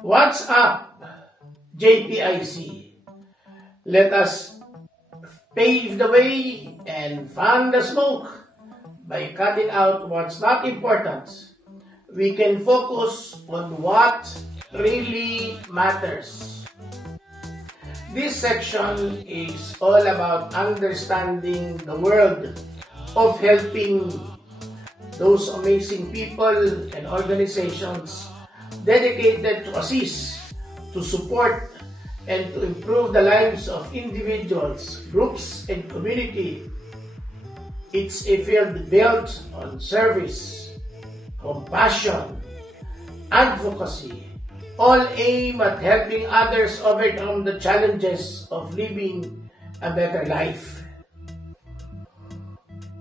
What's up, JPIC? Let us pave the way and fan the smoke by cutting out what's not important. We can focus on what really matters. This section is all about understanding the world of helping those amazing people and organizations dedicated to assist, to support, and to improve the lives of individuals, groups, and community. It's a field built on service, compassion, advocacy, all aim at helping others overcome the challenges of living a better life.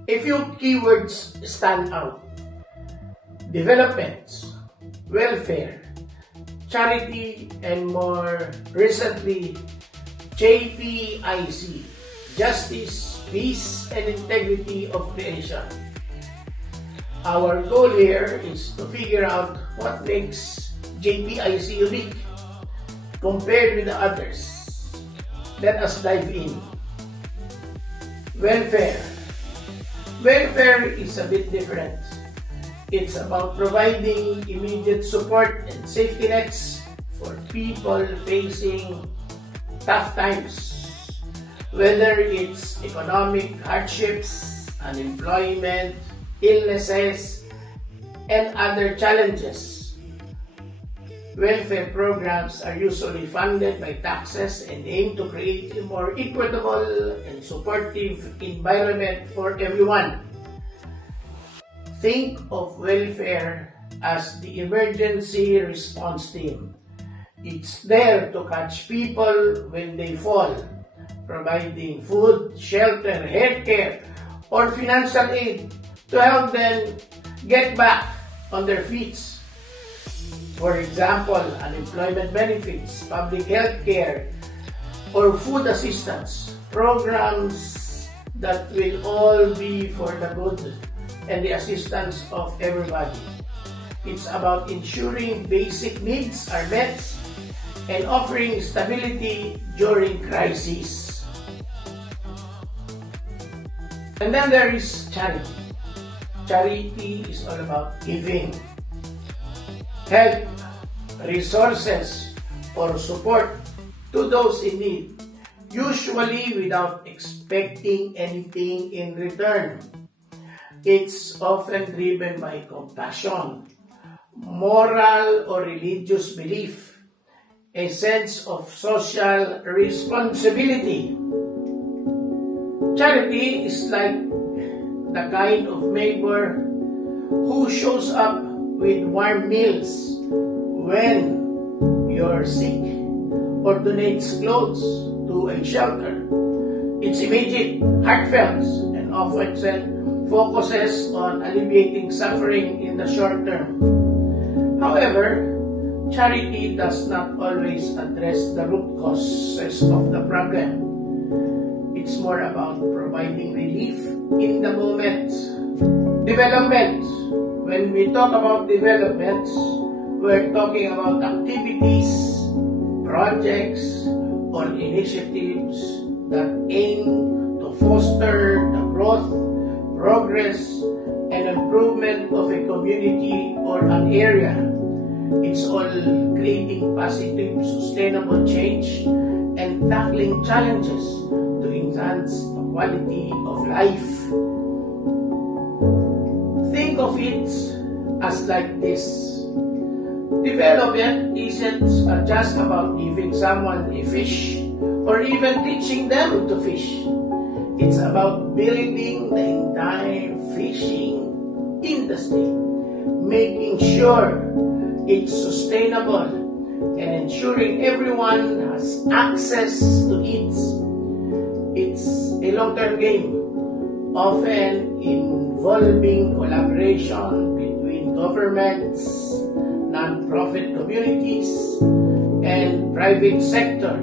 A few keywords stand out: development, welfare, charity, and more recently, JPIC, justice, peace, and integrity of creation. Our goal here is to figure out what makes JPIC unique compared with the others. Let us dive in. Welfare. Welfare is a bit different. It's about providing immediate support and safety nets for people facing tough times, whether it's economic hardships, unemployment, illnesses, and other challenges. Welfare programs are usually funded by taxes and aim to create a more equitable and supportive environment for everyone. Think of welfare as the emergency response team. It's there to catch people when they fall, providing food, shelter, healthcare, or financial aid to help them get back on their feet. For example, unemployment benefits, public health care, or food assistance, programs that will all be for the good and the assistance of everybody. It's about ensuring basic needs are met and offering stability during crises. And then there is charity. Charity is all about giving help, resources, or support to those in need, usually without expecting anything in return. It's often driven by compassion, moral or religious belief, a sense of social responsibility. Charity is like the kind of neighbor who shows up with warm meals when you're sick or donates clothes to a shelter. It's immediate, heartfelt, and often focuses on alleviating suffering in the short term. However, charity does not always address the root causes of the problem. It's more about providing relief in the moment. Development. When we talk about development, we're talking about activities, projects, or initiatives that aim to foster the growth, progress, and improvement of a community or an area. It's all creating positive, sustainable change and tackling challenges to enhance the quality of life. Think of it as like this. Development isn't just about giving someone a fish or even teaching them to fish. It's about building the entire fishing industry, making sure it's sustainable and ensuring everyone has access to it. It's a long-term game, often involving collaboration between governments, non-profit communities, and private sector.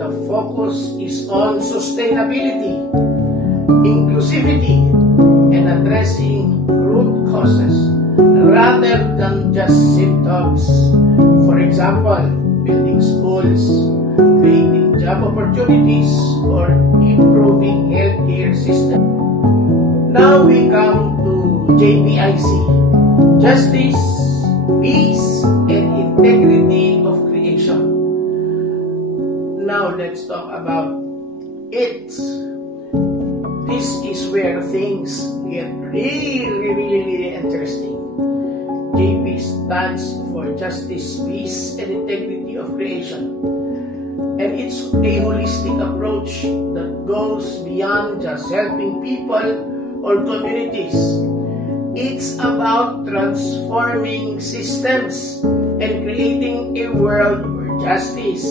The focus is on sustainability, inclusivity, and addressing root causes rather than just symptoms. For example, building schools, creating job opportunities, or improving healthcare system. Now we come to JPIC, Justice, Peace, and Integrity of Creation. Now let's talk about it. This is where things get really interesting. JP stands for Justice, Peace, and Integrity of Creation. And it's a holistic approach that goes beyond just helping people or communities. It's about transforming systems and creating a world where justice,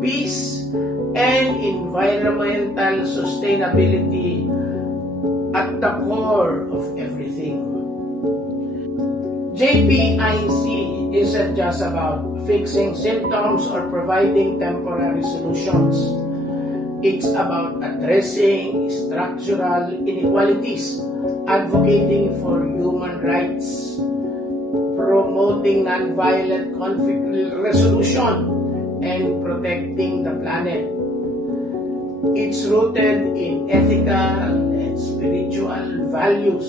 peace, and environmental sustainability at the core of everything. JPIC isn't just about fixing symptoms or providing temporary solutions. It's about addressing structural inequalities, advocating for human rights, promoting nonviolent conflict resolution, and protecting the planet. It's rooted in ethical and spiritual values,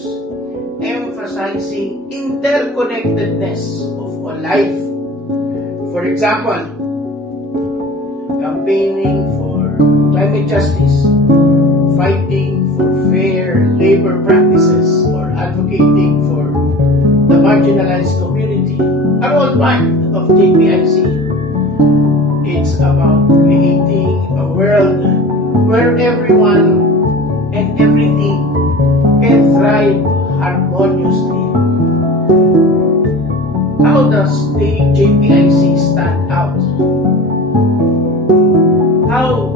emphasizing interconnectedness of all life. For example, campaigning for climate justice, fighting for fair labor practices, or advocating for the marginalized community are all part of JPIC. It's about creating a world where everyone and everything can thrive harmoniously. How does the JPIC stand out? How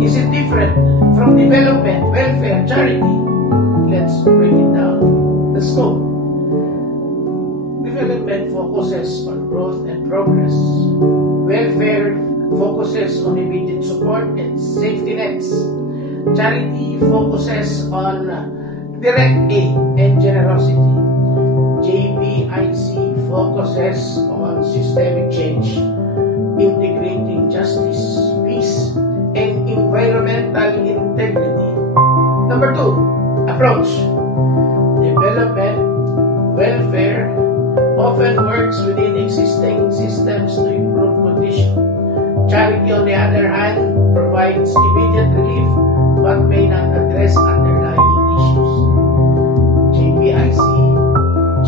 is it different from development, welfare, charity? Let's break it down. The scope. Development focuses on growth and progress. Welfare focuses on immediate support and safety nets. Charity focuses on direct aid and generosity. JPIC focuses on systemic change, integrating justice, peace, and environmental integrity. Number 2, approach. Development, welfare often works within existing systems to improve conditions. Charity, on the other hand, provides immediate relief but may not address underlying issues. JPIC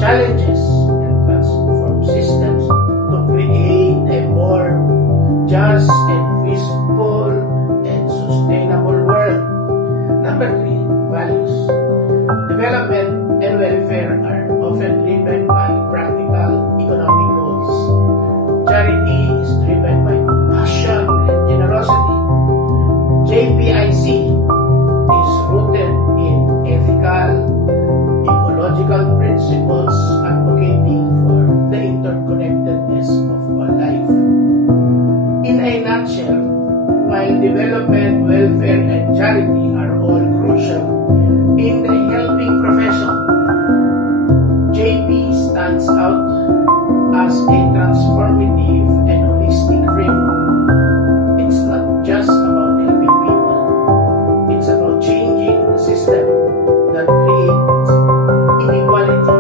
challenges and transforms systems to create a more just and peaceful and sustainable world. Number 3, values. Development and welfare are often driven by practical economic goals. Charity is driven by compassion and generosity. JPIC is rooted in ethical, ecological principles, advocating for the interconnectedness of all life. In a nutshell, while development, welfare, and charity are all crucial in the helping profession, JP stands out as a transformative and holistic framework. It's not just about helping people. It's about changing the system that creates inequality,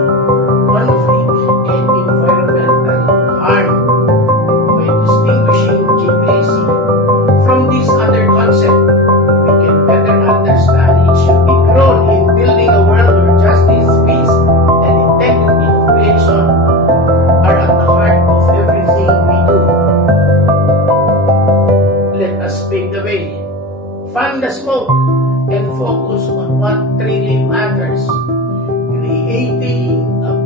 conflict, and environmental harm. By distinguishing JPIC from these other concepts, we can better understand its unique role in building a world where justice, peace, and integrity of creation are at the heart of everything we do. Let us pave the way, fan the smoke, and focus on what really matters, creating a